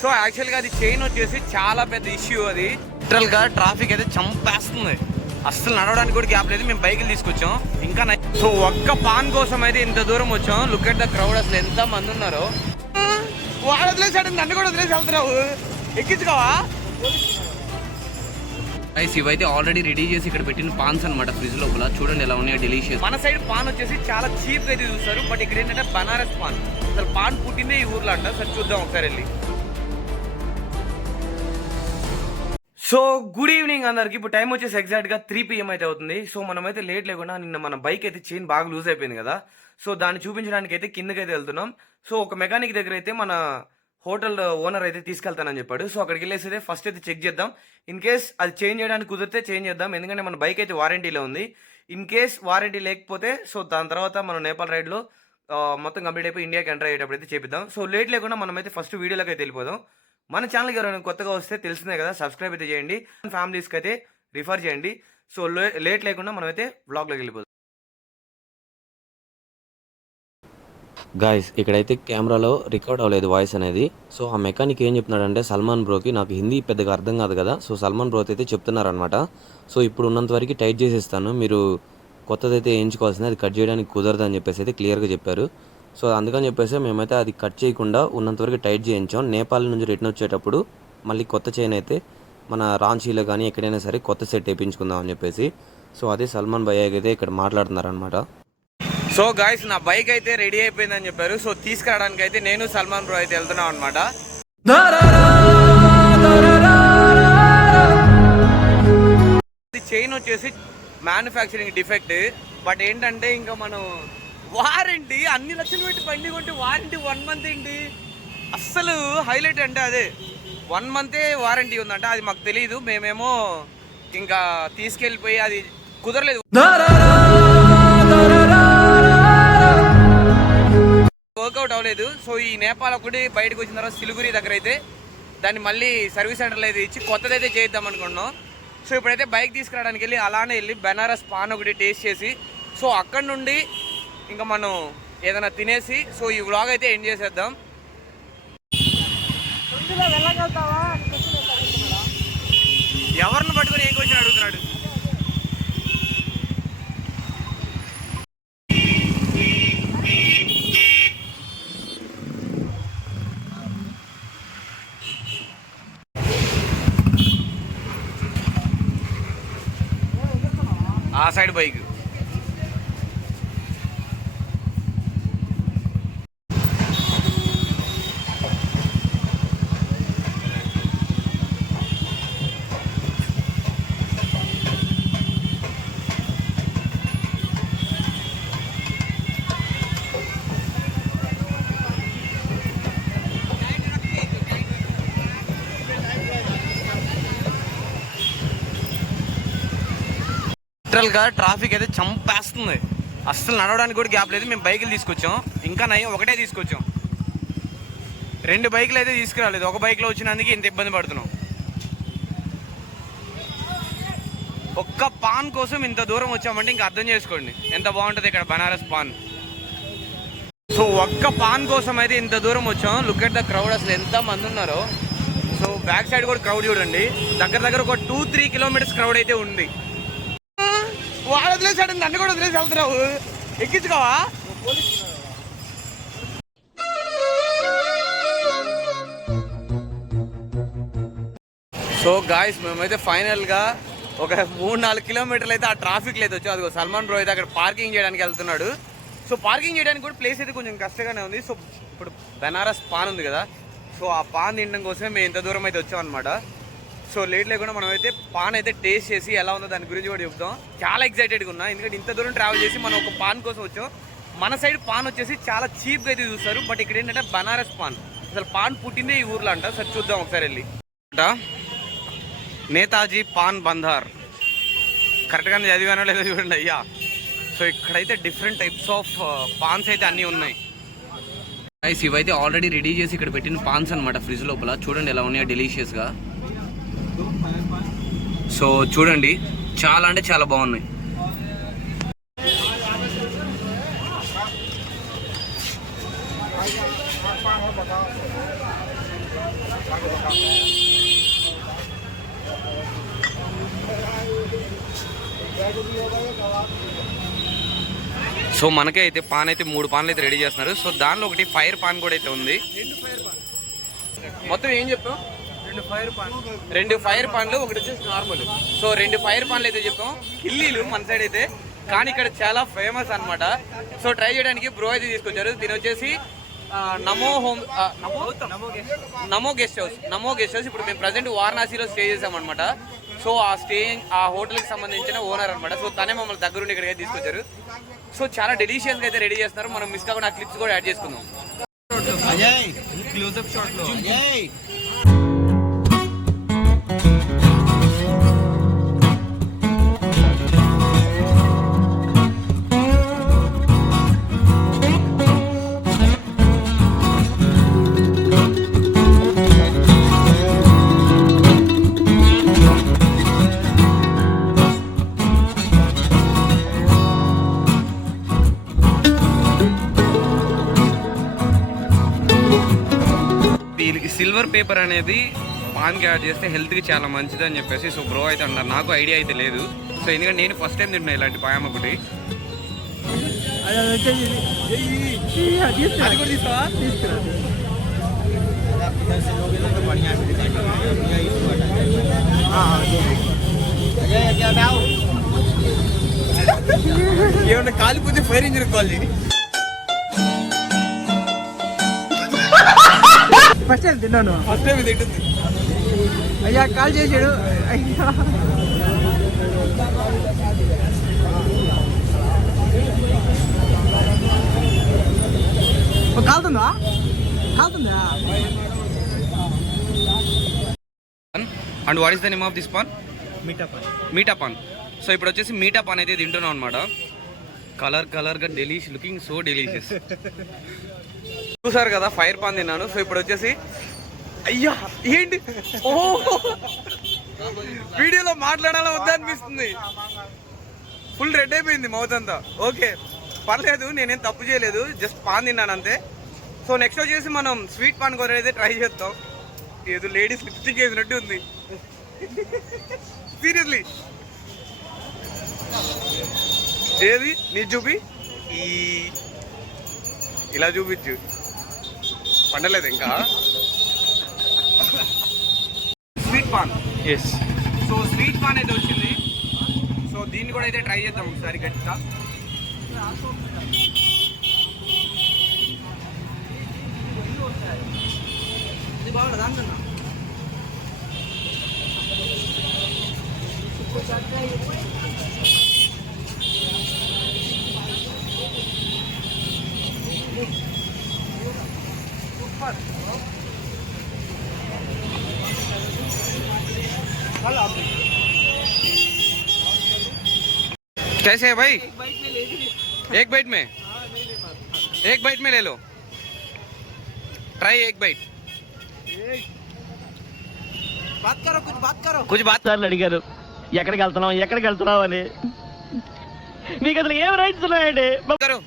So యాక్చువల్గా అది chain వచ్చేసి చాలా పెద్ద ఇష్యూ. అది లిటరల్గా ట్రాఫిక్ అయితే చంపేస్తుంది, అస్సలు నడవడానికి కూడా గ్యాప్ లేదు. మేము బైకులు తీసుకొచ్చాం ఇంకా. సో ఒక్క పాన్ కోసం అయితే ఇంత దూరం వచ్చాం. లుక్ ఎట్ ద క్రౌడ్, అసలు ఎంత మంది ఉన్నారో. వాడు వదిలేసాడు, నన్ను కూడా వదిలేసి వెళ్తున్నావు. ఎక్కించుకోవా? ఇవైతే ఆల్రెడీ రెడీ చేసి ఇక్కడ పెట్టిన పాన్స్ అనమాట ఫ్రిడ్జ్ లోపల. చూడండి ఎలా ఉన్నాయో, డెలీషియస్. మన సైడ్ పాన్ వచ్చేసి చాలా చీప్ గా అయితే చూస్తారు, బట్ ఇక్కడ ఏంటంటే బనారస్ పాన్. అసలు పాన్ పుట్టిందే ఈ ఊర్లో అంట. సరే చూద్దాం ఒకసారి వెళ్ళి. సో గుడ్ ఈవినింగ్ అందరికి. ఇప్పుడు టైం వచ్చేసి ఎగ్జాక్ట్ గా 3 PM అయితే అవుతుంది. సో మనమైతే లేట్ లేకుండా నిన్న మన బైక్ అయితే చైన్ బాగా లూజ్ అయిపోయింది కదా. సో దాన్ని చూపించడానికి అయితే కిందకైతే వెళ్తున్నాం. సో ఒక మెకానిక్ దగ్గర అయితే మన హోటల్ ఓనర్ అయితే తీసుకెళ్తానని చెప్పాడు. సో అక్కడికి వెళ్ళేసి అయితే ఫస్ట్ అయితే చెక్ చేద్దాం. ఇన్ కేస్ అది చేంజ్ చేయడానికి కుదిరితే చేంజ్ చేద్దాం, ఎందుకంటే మన బైక్ అయితే వారంటీలో ఉంది. ఇన్ కేస్ వారంటీ లేకపోతే సో దాని తర్వాత మనం నేపాల్ రైడ్లో మొత్తం కంప్లీట్ అయిపోయి ఇండియాకి ఎంటర్ అయ్యేటప్పుడు అయితే చేపిద్దాం. సో లేట్ లేకుండా మనమైతే ఫస్ట్ వీడియోలోకి అయితే వెళ్ళిపోదాం. మన ఛానల్కి ఎవరైనా కొత్తగా వస్తే తెలిసిందే కదా, సబ్స్క్రైబ్ అయితే చేయండి, ఫ్యామిలీస్కి అయితే రిఫర్ చేయండి. సో లేట్ లేకుండా మనమైతే వ్లాగ్లోకి వెళ్ళిపోదాం. గాయస్ ఇక్కడైతే కెమెరాలో రికార్డ్ అవ్వలేదు వాయిస్ అనేది. సో ఆ మెకానిక్ ఏం చెప్తున్నాడంటే సల్మాన్ బ్రోకి, నాకు హిందీ పెద్దగా అర్థం కాదు కదా, సో సల్మాన్ బ్రో అయితే చెప్తున్నారనమాట. సో ఇప్పుడు ఉన్నంత వరకు టైట్ చేసేస్తాను, మీరు కొత్తదైతే వేయించుకోవాల్సింది, అది కట్ చేయడానికి కుదరదు అని చెప్పేసి అయితే క్లియర్గా చెప్పారు. సో అందుకని చెప్పేసి మేమైతే అది కట్ చేయకుండా ఉన్నంతవరకు టైట్ చేయించాం. నేపాల్ నుంచి రిటర్న్ వచ్చేటప్పుడు మళ్ళీ కొత్త చైన్ అయితే మన రాంచీలో కానీ ఎక్కడైనా సరే కొత్త సెట్ వేయించుకుందాం అని చెప్పేసి. సో అదే సల్మాన్ భయ్యకి అయితే ఇక్కడ మాట్లాడుతున్నారనమాట. సో గాయస్ నా బైక్ అయితే రెడీ అయిపోయిందని చెప్పారు. సో తీసుకురావడానికి అయితే నేను సల్మాన్ బ్రో అయితే వెళ్తున్నాం అనమాట. చైన్ వచ్చేసి మ్యానుఫ్యాక్చరింగ్ డిఫెక్ట్, బట్ ఏంటంటే ఇంకా మనం వారంటీ అన్ని లక్షలు పెట్టి బండి కొంటే వారంటీ 1 month ఏంటి, అస్సలు హైలైట్ అంటే అదే 1 month వారంటీ ఉందంట. అది మాకు తెలియదు, మేమేమో ఇంకా తీసుకెళ్ళిపోయి అది కుదరలేదు, వర్కౌట్ అవ్వలేదు. సో ఈ నేపాల్ ఒకటి బయటకు వచ్చిన తర్వాత సిలిగురి దగ్గర అయితే దాన్ని మళ్ళీ సర్వీస్ సెంటర్లో అయితే ఇచ్చి కొత్తదైతే చేద్దాం అనుకున్నాం. సో ఇప్పుడైతే బైక్ తీసుకురావడానికి వెళ్ళి అలానే వెళ్ళి బనారస్ పాన్ ఒకటి టేస్ట్ చేసి సో అక్కడ నుండి ఇంకా మనం ఏదైనా తినేసి సో ఈ వ్లాగ్ అయితే ఎండ్ చేసేద్దాం. ఎవరిని పట్టుకుని ఏం క్వశ్చన్ అడుగుతున్నాడు? ఆ సైడ్ బైక్ లిటరల్గా ట్రాఫిక్ అయితే చంపేస్తుంది, అస్సలు నడవడానికి కూడా గ్యాప్ లేదు. మేము బైకులు తీసుకొచ్చాం, ఇంకా నయం ఒకటే తీసుకొచ్చాం, 2 బైకులు అయితే తీసుకురాలేదు. ఒక బైక్లో వచ్చినందుకు ఇంత ఇబ్బంది పడుతున్నాం. ఒక్క పాన్ కోసం ఇంత దూరం వచ్చామంటే ఇంకా అర్థం చేసుకోండి ఎంత బాగుంటుంది ఇక్కడ బనారస్ పాన్. సో ఒక్క పాన్ కోసం అయితే ఇంత దూరం వచ్చాం. లుక్ ఎట్ ద క్రౌడ్, అసలు ఎంత మంది ఉన్నారో. సో బ్యాక్ సైడ్ కూడా క్రౌడ్ చూడండి, దగ్గర ఒక 2-3 kilometers క్రౌడ్ అయితే ఉంది. వాడు వదిలేసాడు, నన్ను కూడా వదిలేసి వెళ్తున్నావు. ఎక్కించుకోవా? సో గాయస్ మేమైతే ఫైనల్గా ఒక 3-4 kilometers అయితే ఆ ట్రాఫిక్ లేదు వచ్చి అది సల్మాన్ బ్రో అయితే అక్కడ పార్కింగ్ చేయడానికి వెళ్తున్నాడు. సో పార్కింగ్ చేయడానికి కూడా ప్లేస్ అయితే కొంచెం కష్టంగానే ఉంది. సో ఇప్పుడు బనారస్ పాన్ ఉంది కదా, సో ఆ పాన్ తినడం కోసమే మేము ఇంత దూరం అయితే వచ్చాం అనమాట. సో లేట్ లేకుండా మనం అయితే పాన్ అయితే టేస్ట్ చేసి ఎలా ఉందో దాని గురించి కూడా చెప్తాం. చాలా ఎక్సైటెడ్గా ఉన్నా, ఎందుకంటే ఇంత దూరం ట్రావెల్ చేసి మనం ఒక పాన్ కోసం వచ్చాం. మన సైడ్ పాన్ వచ్చేసి చాలా చీప్గా అయితే చూస్తారు, బట్ ఇక్కడ ఏంటంటే బనారస్ పాన్. అసలు పాన్ పుట్టిందే ఈ ఊర్లో అంట. సరే చూద్దాం ఒకసారి వెళ్ళి. నేతాజీ పాన్ బంధార్, కరెక్ట్గానే చదివానో లేదో చూడండి అయ్యా. సో ఇక్కడైతే డిఫరెంట్ టైప్స్ ఆఫ్ పాన్స్ అయితే అన్నీ ఉన్నాయి. ఇవైతే ఆల్రెడీ రెడీ చేసి ఇక్కడ పెట్టిన పాన్స్ అనమాట ఫ్రిడ్జ్ లోపల. చూడండి ఎలా ఉన్నాయో, డెలీషియస్గా. సో చూడండి చాలా అంటే చాలా బాగున్నాయి. సో మనకే అయితే పాన్ అయితే 3 పాన్లు అయితే రెడీ చేస్తున్నారు. సో దానిలో ఒకటి ఫైర్ పాన్ కూడా అయితే ఉంది. మొత్తం ఏం చెప్పాం? 2 ఫైర్ పాన్లు, ఒకటి వచ్చేసి నార్మల్. సో 2 ఫైర్ పాన్లు అయితే చెప్పాం. కిల్లీలు మన సైడ్ అయితే, కానీ ఇక్కడ చాలా ఫేమస్ అన్నమాట. సో ట్రై చేయడానికి బ్రో అయితే తీసుకొచ్చారు. దీని వచ్చేసి నమో గెస్ట్ హౌస్. ఇప్పుడు మేము ప్రజెంట్ వారణాసిలో స్టే చేసామన్నమాట. సో ఆ హోటల్కి సంబంధించిన ఓనర్ అనమాట. సో తనే మమ్మల్ని దగ్గరుండి ఇక్కడికి తీసుకొచ్చారు. సో చాలా డెలిషియస్గా అయితే రెడీ చేస్తున్నారు. మనం మిస్ కాకుండా ఆ క్లిప్స్ కూడా యాడ్ చేసుకుందాం. దీనికి సిల్వర్ పేపర్ అనేది పాన్కి యాడ్ చేస్తే హెల్త్కి చాలా మంచిది అని చెప్పేసి సో బ్రో అయితే అంటారు. నాకు ఐడియా అయితే లేదు. సో ఎందుకంటే నేను ఫస్ట్ టైం తింటున్నా ఇలాంటి పాయం ఒకటి. ఏమన్నా కాలిపోతే fire engine call first time తిన్నాను. ఫస్ట్ టైం తింటుంది. అయ్యా కాల్ చేసాడు. అయ్యా కాలుతుందా? And what is the name of this paan? Meetha paan. So ఇప్పుడు వచ్చేసి మీటా పాన్ అయితే తింటున్నాం అనమాట. కలర్గా లుకింగ్ సో డెలీషియస్. చూసారు కదా ఫైర్ పాన్ తిన్నాను. సో ఇప్పుడు వచ్చేసి అయ్యా ఏంటి వీడియోలో మాట్లాడాలా వద్దా అనిపిస్తుంది. ఫుల్ రెడ్ అయిపోయింది మౌత్ అంతా. ఓకే పర్లేదు, నేనేం తప్పు చేయలేదు, జస్ట్ పాన్ తిన్నాను అంతే. సో నెక్స్ట్ వచ్చేసి మనం స్వీట్ పాన్ కూర అయితే ట్రై చేద్దాం. ఏదో లేడీస్ లిప్స్టిక్ వేసినట్టు ఉంది సీరియస్లీ. ఏది నీ చూపి, ఇలా చూపించు, పండలేదు ఇంకా. Sweet paan. Yes. So sweet paan అయితే వచ్చింది. సో దీన్ని కూడా అయితే ట్రై చేద్దాం ఒకసారి గట్టిగా. ఇది బాగుంటుంది అనుకున్నా. कैसे है भाई? एक बाइट में ले लो. ट्राई एक बाइट. कुछ बात సార్లు అడిగారు ఎక్కడికి వెళ్తున్నావు అని. మీకు అసలు ఏం రైట్స్ ఉన్నాయండి? करो.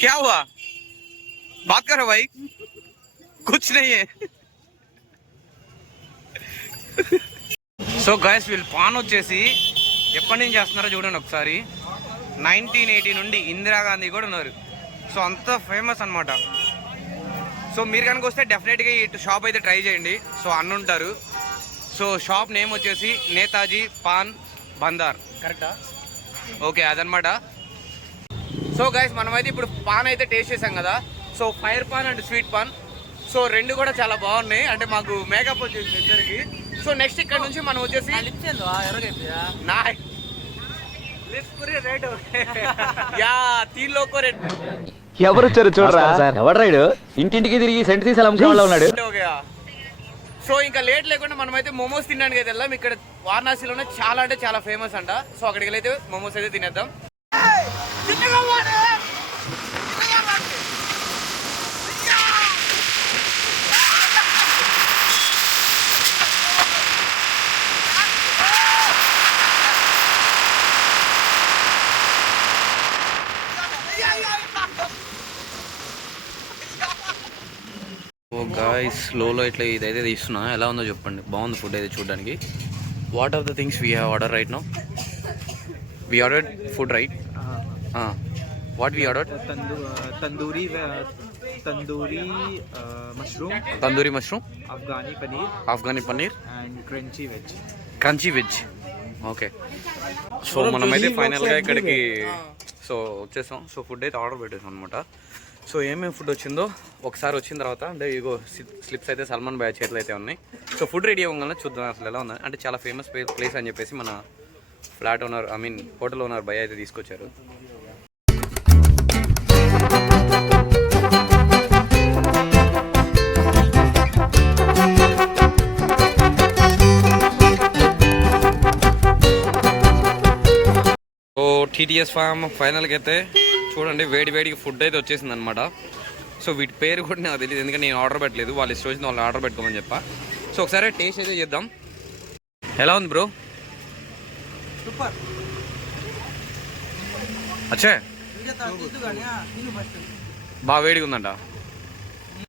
क्या हुआ? बात करो भाई. कुछ नहीं है. సో గైస్ వీళ్ళు పాన్ వచ్చేసి ఎప్పటి నుంచి చేస్తున్నారో చూడండి ఒకసారి. 1980 నుండి ఇందిరాగాంధీ కూడా ఉన్నారు. సో అంత ఫేమస్ అనమాట. సో మీరు కనుక వస్తే డెఫినెట్గా ఈ షాప్ అయితే ట్రై చేయండి. సో అన్న ఉంటారు. సో షాప్ నేమ్ వచ్చేసి నేతాజీ పాన్ బందార్. కరెక్టా? ఓకే అదనమాట. సో గైస్ మనమైతే ఇప్పుడు పాన్ అయితే టేస్ట్ చేసాం కదా. So fire pan and sweet pan. So రెండు కూడా చాలా బాగున్నాయి. అంటే మాకు మేకప్ వచ్చేసింది ఇద్దరికి. సో నెక్స్ట్ ఇక్కడ నుంచి మనం వచ్చేసి నా యా 3 लोग रेड. ఎవరు వచ్చారు చూడరా సార్. ఎవరు రైడు ఇంటింటికి తిరిగి సెంట్ తీసి అమ్ముకోవాలో ఉన్నాడు. సో ఇంకా లేట్ లేకుండా మనం అయితే మోమోస్ తినడానికి అయితే వెళ్దాం. ఇక్కడ వారణాసిలోనే చాలా అంటే చాలా ఫేమస్ అంట. సో అక్కడికి వెళ్ళైతే మోమోస్ అయితే తినేద్దాం. ఓ గాయ్స్ స్లోలో ఇట్లా ఇదైతే తీస్తున్నా, ఎలా ఉందో చెప్పండి. బాగుంది ఫుడ్ అయితే చూడడానికి. What are the things we have order right now? We order food right? What we order? Tandoori mushroom, tandoori mushroom, Afghani paneer and crunchy veg. Okay. So మనమైతే ఫైనల్గా ఇక్కడికి సో వచ్చేసాం. సో ఫుడ్ అయితే ఆర్డర్ పెట్టేసాం అనమాట. సో ఏమేమి ఫుడ్ వచ్చిందో ఒకసారి వచ్చిన తర్వాత అంటే ఇగో స్లిప్స్ అయితే సల్మాన్ బాయ్ చేతులు అయితే ఉన్నాయి. సో ఫుడ్ రెడీ అవ్వగానే చూద్దాం అసలు ఎలా ఉంది. అంటే చాలా ఫేమస్ ప్లేస్ అని చెప్పేసి మన flat owner hotel owner boy అయితే తీసుకొచ్చారు. సో టీటీఎస్ ఫామ్ ఫైనల్కి అయితే చూడండి వేడికి ఫుడ్ అయితే వచ్చేసింది అనమాట. సో వీటి పేరు కూడా నాకు తెలియదు, ఎందుకంటే నేను ఆర్డర్ పెట్టలేదు. వాళ్ళు ఇష్టం వచ్చింది వాళ్ళు ఆర్డర్ పెట్టుకోమని చెప్పా. సో ఒకసారి టేస్ట్ అయితే చేద్దాం. ఎలా ఉంది బ్రో? సూపర్. అచ్చే తీద్దు కానీ తిను ఫస్ట్. బాగా వేడిగా ఉందంట.